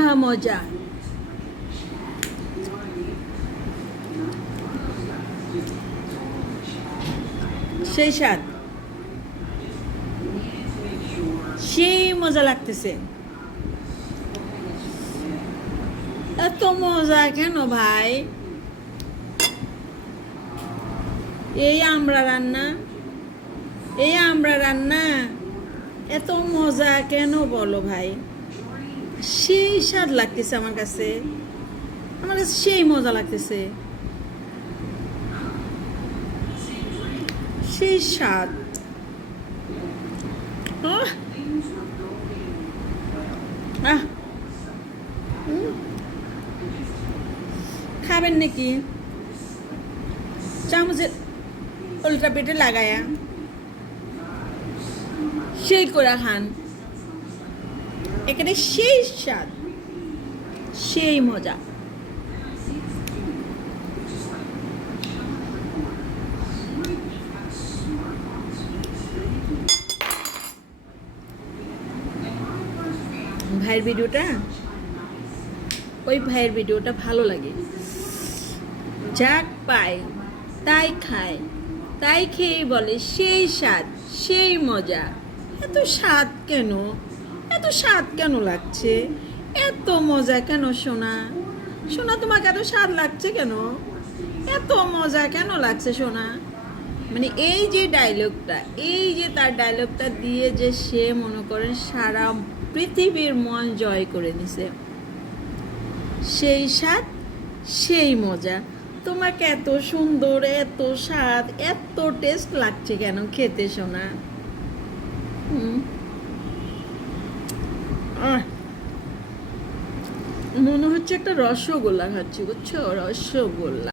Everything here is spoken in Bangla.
আহা মজা। সেই স্বাদ, সেই মজা লাগতেছে। এত মজা কেন ভাই? এই আমরা রান্না, এত মজা কেন বলো ভাই? সেই স্বাদ লাগতেছে আমার কাছে, সেই মজা লাগতেছে, সেই স্বাদ। আহ আহ খাবেন নাকি? চামচের উল্টা পেটে লাগায়া সেই করে খান, এখানে সেই স্বাদ, সেই মজা। ভাইয়ের ভিডিওটা, ওই ভাইয়ের ভিডিওটা ভালো লাগে। যা পায় তাই খায়, তাই খেয়েই বলে সেই স্বাদ, সেই মজা। এত স্বাদ কেন? এত স্বাদ কেন লাগছে? এত মজা কেন সোনা? সোনা তোমাকে এত স্বাদ লাগছে কেন? এত মজা কেন লাগছে সোনা? মানে এই যে ডায়লগটা, এই যে তার ডায়লগটা দিয়ে যে সে মনে করেন সারা পৃথিবীর মন জয় করে নিছে। সেই স্বাদ, সেই মজা। তোমাকে এত সুন্দর, এত স্বাদ, এত টেস্ট লাগছে কেন খেতে সোনা? মনে হচ্ছে একটা রসগোল্লা খাচ্ছি, বুঝছো? রসগোল্লা।